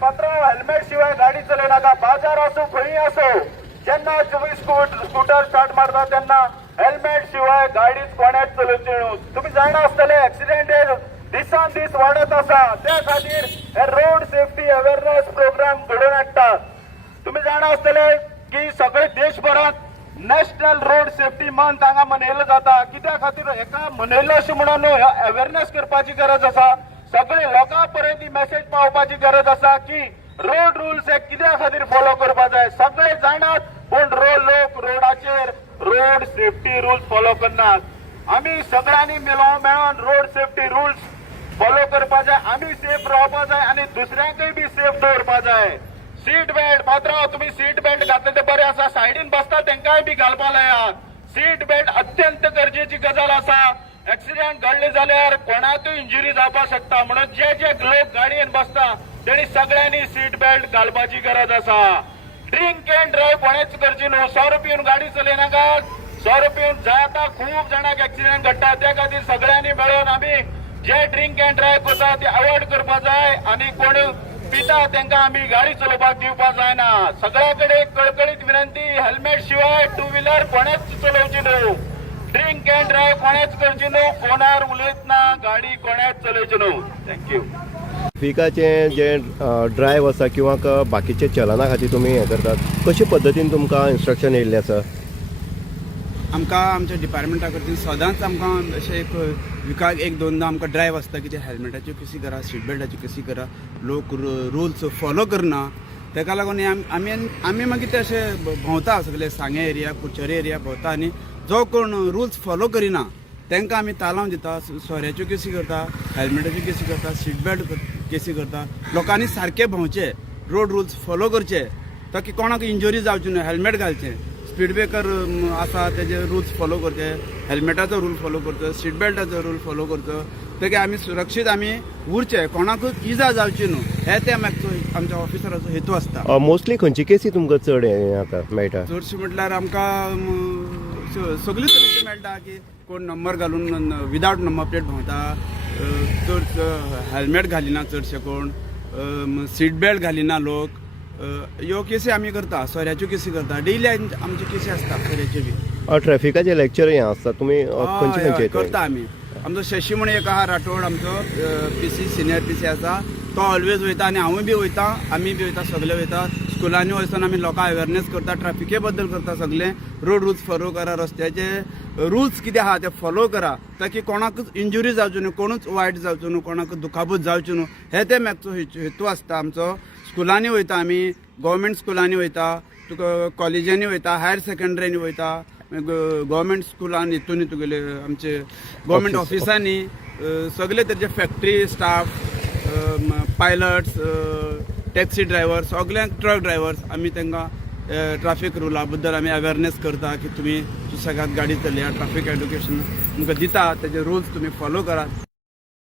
पत्र हेल्मेट शिवाय गाडी चले नका. बाजार असो खंय असो. जेन्ना तुम्ही स्कूटर स्टार्ट मारता तेन्ना हेल्मेट शिवाय गाडीच कोण्यात चलोवची न्हू. तुम्ही जाणा आसतले ऍक्सिडेंट दिसान दीस वाडत आसा त्या खातीर हे रोड सेफ्टी अवेअरनेस प्रोग्राम घडोवन हाडटात तुम्ही जाणा आसतले की सगळे देशभरात नॅशनल रोड सेफ्टी मंथ हांगा मनयलो जाता. कित्या खातीर एका मनयलो अशें म्हणून अवेअरनेस करपाची गरज आसा सगळे लोकां पर्यंत ही मेसेज पावपाची गरज आसा की रोड रुल्स हे कित्या खातीर फॉलो करपा जाय सगळे जाणात पूण रोड लोक रोडाचेर रोड सेफ्टी रुल्स फॉलो करनात आमी सगळ्यांनी मेळोन मेळोन रोड सेफ्टी रुल्स फॉलो करपा जाय आमी सेफ रावपा जाय आनी दुसऱ्यांकय बी सेफ दवरपा जाय सीट बेल्ट पात्रांव तुम्ही सीट बेल्ट घातले ते बरे आसा सायडीन बसता तेंकाय बी घालपा लायात सीट बेल्ट अत्यंत गरजेची गजाल आसा ऍक्सिडेंट घडले जाल्यार कोणाकूय इंजुरी जावपाक शकता म्हणून जे जे लोक गाडयेन बसता तेणी सगळ्यांनी सीट बेल्ट घालपाची गरज आसा ड्रिंक अँड ड्रायव्ह कोणेच करची न्हू. सोरो पिवन गाडी चलयनाकात सोरो पिवन जाता खूप जाणांक ऍक्सिडेंट घडटा त्या खातीर सगळ्यांनी मेळून आमी जे ड्रिंक अँड ड्रायव्ह करता ते अवॉइड करपा जाय आनी कोण पिता तांकां आमी गाडी चलोवपाक दिवपाक जायना. सगळ्या कडेन कळकळीत विनंती हेल्मेट शिवाय टू व्हिलर कोणेच चलोवची न्हू. ड्रिंक अँड ड्रायव्ह कोणेच करची न्हू फोनार उलयतना गाडी कोणेच चलोवची न्हू थँक्यू ट्रॅफिकाचे जे ड्रायव्ह आसा किंवा क- बाकीचे चलना खातीर तुमी हें करतात कशे पद्दतीन तुमकां इन्स्ट्रक्शन येयल्लें आसा आमकां आमच्या डिपार्टमेंटा कडच्यान सदांच आमकां अशें एक विकाक एक दोनदा आमकां ड्रायव्ह आसता की ते हेल्मेटाची कशी करा सीट बेल्टाची कशी करा लोक रुल्स फॉलो करना. तेका लागून आम- आमी मागीर ते अशे भोंवता सगळे सांगे एरिया कुचेरी एरिया भोंवता आनी जो कोण रुल्स फॉलो करिना तांकां आमी तालांव दिता सोऱ्याच्यो केसी करता हेल्मेटाच्यो केसी करता सीट बेल्ट केसी करता. लोकांनी सारके भोंवचे रोड रुल्स फॉलो करचे ताकी कोणाक इंजुरी जावची न्हू हेल्मेट घालचें. स्पीड ब्रेकर आसा तेजे रुल्स फॉलो करचे हेल्मेटाचो रूल फॉलो करचो सीट बेल्टाचो रूल फॉलो करचो. तेगे आमी सुरक्षीत आमी उरचे कोणाकूच इजा जावची न्हू हे ते आमचो आमच्या ऑफिसराचो हेतू आसता मोस्टली खंयची केसी तुमकां चड हें जाता मेळटा? चडशें म्हटल्यार आमकां सगळे तरेचे मेळटा की कोण नंबर घालून विदावट नंबर प्लेट भोंवता. चड हेल्मेट घालिना चडशे कोण. सीट बेल्ट घालिना लोक. ह्यो केसी आमी करता सोऱ्याच्यो केसी करता. डेली आमच्यो केसी आसता सोऱ्याच्यो बी. ट्रॅफिकाचे लेक्चर हें आसता तुमी खंयचे खंयचे करता आमी आमचो शशी म्हण एक आहा राठोड आमचो P C senior P C आसा तो ऑलवेज वयता आनी हांवूय बी वयता आमी बी वयता सगळे वयता. स्कुलांनी वयतना आमी लोकांक अवेअरनेस करता ट्रॅफिके बद्दल करता सगळे. रोड रुल्स फॉलो करा रस्त्याचे रुल्स कितें आहा ते फॉलो करा. ताकी कोणाकूच इंजुरी जावच्यो न्हू कोणूच वायट जावचो न्हू कोणाक दुखापत जावच्यो न्हू हे ते मागचो हेतू आसता आमचो. स्कुलांनी वयता आमी गव्हर्मेंट स्कुलांनी वयता तुका कॉलेजांनी वयता हायर सेकंडरीनी वयता गव्हर्मेंट स्कुलान हितून तुगेले आमचे गव्हर्मेंट Office. ऑफिसांनी सगळे तरेचे factory staff pilots taxi drivers सगळ्यांक ट्रक ड्रायव्हर्स आमी तांकां ट्राफीक रुला बद्दल आमी अवेअरनेस करता की तुमी सुशेगाद गाडी चलया ट्राफीक एड्युकेशन तुमकां दिता तेजे रुल्स तुमी फॉलो करात